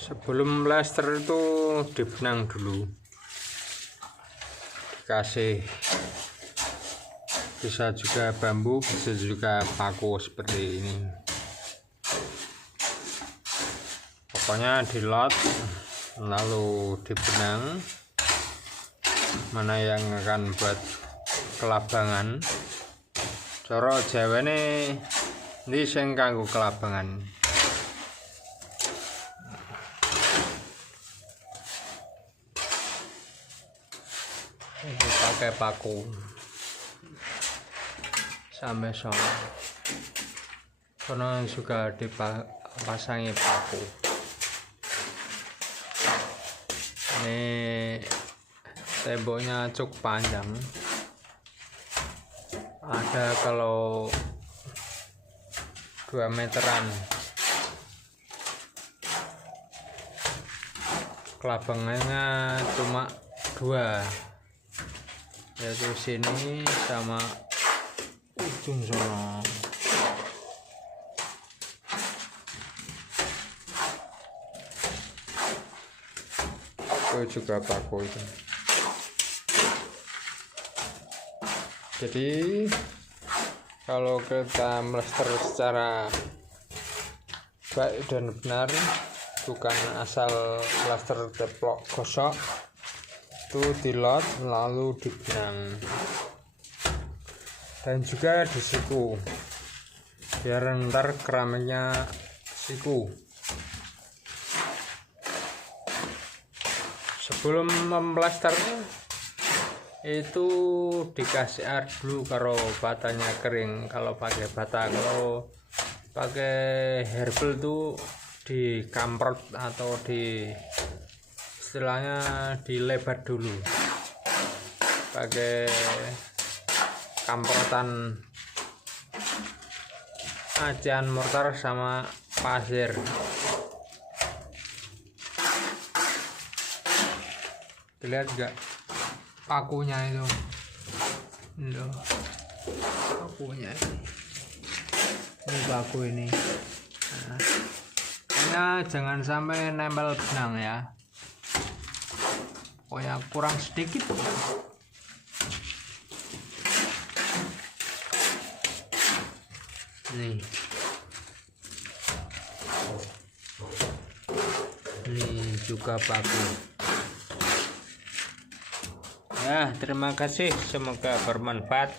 Sebelum plester itu dibenang dulu, dikasih bisa juga bambu, bisa juga paku seperti ini. Pokoknya dilot lalu dibenang mana yang akan buat kelabangan. Coro jawane ini sing kanggo kelabangan. Ini pakai paku sampai sono. Sono juga dipasangi paku. Ini temboknya cukup panjang. Ada kalau 2 meteran. Kelabangannya cuma 2, yaitu sini sama ujung sana. Itu juga paku itu. Jadi kalau kita melester secara baik dan benar, bukan asal plester teplok gosok, itu dilot lalu dibenang dan juga disiku biar ntar keramiknya siku. Sebelum memplaster itu dikasih air dulu kalau batanya kering. Kalau pakai bata, kalau pakai herbal tuh dikamprot atau istilahnya dilebat dulu pakai kamprotan acian mortar sama pasir. Lihat enggak pakunya itu? Loh, pakunya ini paku ini. Nah, jangan sampai nempel benang ya. Pokoknya kurang sedikit. Nih. Ini juga paku. Ya, terima kasih, semoga bermanfaat.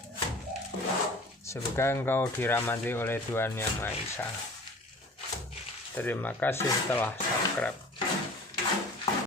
Semoga engkau dirahmati oleh Tuhan Yang Maha Esa. Terima kasih telah subscribe.